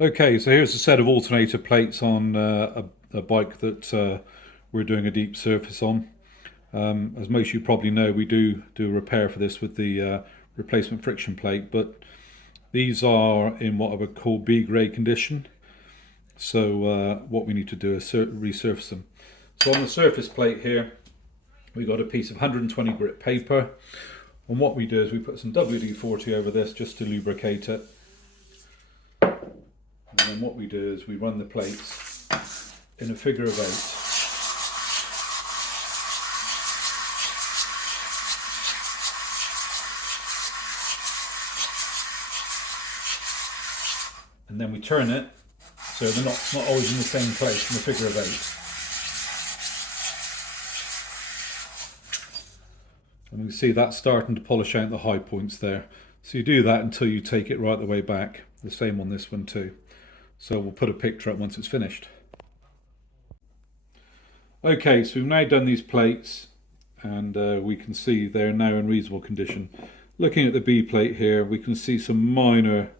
Okay, so here's a set of alternator plates on a bike that we're doing a deep surface on. As most of you probably know, we do a repair for this with the replacement friction plate, but these are in what I would call B grade condition. So what we need to do is resurface them. So on the surface plate here, we've got a piece of 120 grit paper, and what we do is we put some WD-40 over this just to lubricate it. And then what we do is we run the plates in a figure of 8. And then we turn it so they're not always in the same place in the figure of 8. And we can see that's starting to polish out the high points there. So you do that until you take it right the way back. The same on this one too. So we'll put a picture up once it's finished. Okay, so we've now done these plates and we can see they're now in reasonable condition. Looking at the B plate here, we can see some minor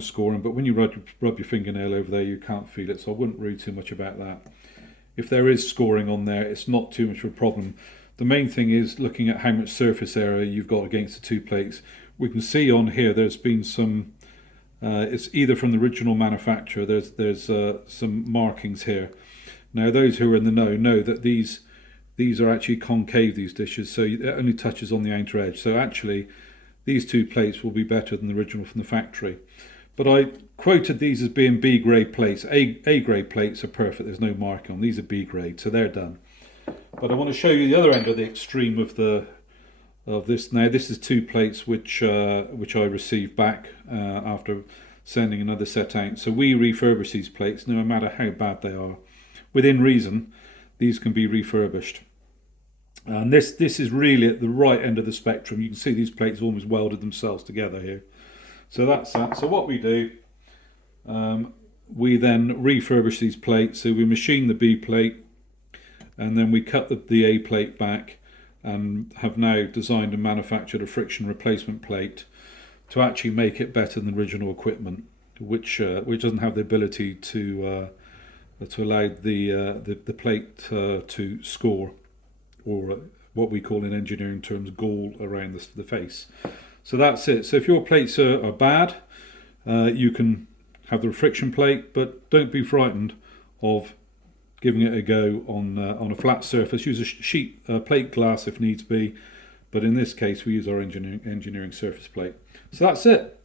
scoring, but when you rub your fingernail over there, you can't feel it, so I wouldn't worry too much about that. If there is scoring on there, it's not too much of a problem. The main thing is looking at how much surface area you've got against the two plates. We can see on here there's been some, it's either from the original manufacturer, there's some markings here. Now those who are in the know that these are actually concave, these dishes, so it only touches on the outer edge. So actually these two plates will be better than the original from the factory. But I quoted these as being B grade plates. A grade plates are perfect, there's no marking on. These are B grade, so they're done. But I want to show you the other end of the extreme of this. Now this is two plates which I received back after sending another set out. So we refurbish these plates no matter how bad they are. Within reason, these can be refurbished. And this is really at the right end of the spectrum. You can see these plates almost welded themselves together here. So that's that. So what we do, we then refurbish these plates. So we machine the B plate and then we cut the A plate back and have now designed and manufactured a friction replacement plate to actually make it better than the original equipment, which doesn't have the ability to allow the plate to score, or what we call in engineering terms gall around the face. So that's it. So if your plates are bad, you can have the friction plate, but don't be frightened of giving it a go on a flat surface. Use a sheet plate glass if needs be, but in this case we use our engineering surface plate. So that's it.